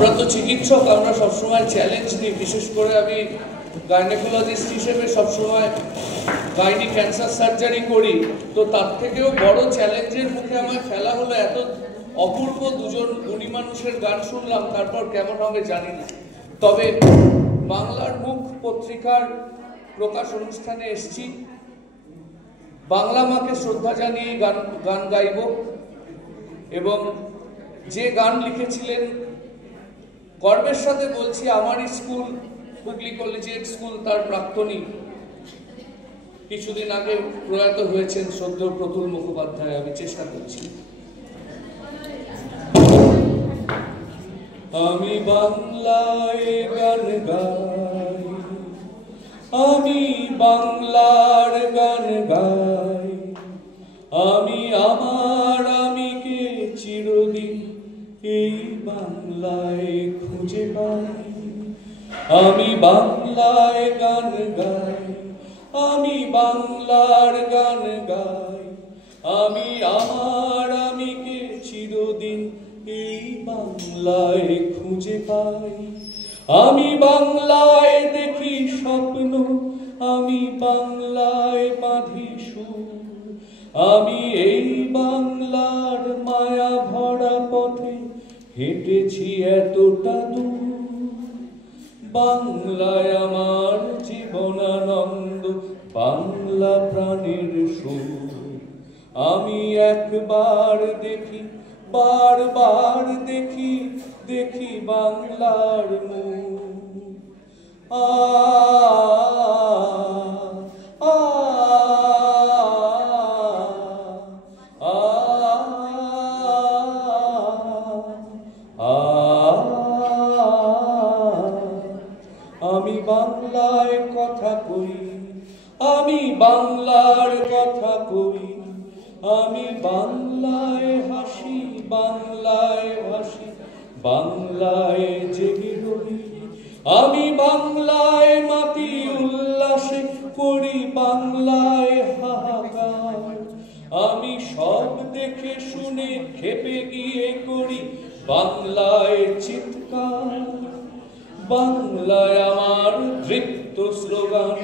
আমরা তো চিকিৎসক, আমরা সবসময় চ্যালেঞ্জ নিই। বিশেষ করে আমি গাইনোকোলজিস্ট হিসেবে সবসময় গাইনি ক্যান্সার সার্জারি করি, তো তার থেকেও বড় চ্যালেঞ্জের মুখে আমায় ফেলা হলো। এত অপূর্ব দুজন গুণী মানুষের গান শুনলাম, তারপর কেমন হবে জানি না। তবে বাংলার মুখ পত্রিকার প্রকাশ অনুষ্ঠানে এসেছি, বাংলা মাকে শ্রদ্ধা জানিয়ে গান গাইব। এবং যে গান লিখেছিলেন, গর্বের সাথে বলছি, আমার স্কুল হুগলি কলেজিয়েট স্কুল, তার প্রাক্তনী কিছুদিন আগে প্রয়াত হয়েছেন শ্রদ্ধেয় প্রতুল মুখোপাধ্যায়। আমি চেষ্টা করছি। আমি বাংলায় গান গাই, আমি বাংলার গান গাই, আমি আমার আমিকে চিরদিন এই বাংলায় খুঁজে পাই। আমি বাংলায় গান গাই, আমি বাংলার গান গাই, আমি আমার আমিকে চিরদিন এই বাংলায় খুঁজে পাই। আমি বাংলায় দেখি স্বপ্ন, আমি বাংলায় বাঁধি সুর, আমি এই বাংলার মায়া ভরা পথে হেঁটেছি এতটা দূর। বাংলায় আমার জীবনানন্দ, বাংলা প্রাণের সুর। আমি একবার দেখি, বারবার দেখি, দেখি বাংলার মুখ। আমি বাংলায় কথা কই, আমি বাংলার কথা কই, আমি বাংলায় হাসি, বাংলায় ভাসি, বাংলায় জেগে রই। আমি বাংলায় মাতি উল্লাসে করি, বাংলায় হাহাকার। আমি সব দেখে শুনে খেপে গিয়ে করি বাংলায় চিৎকার। বাংলায় আমার দৃপ্ত স্লোগান,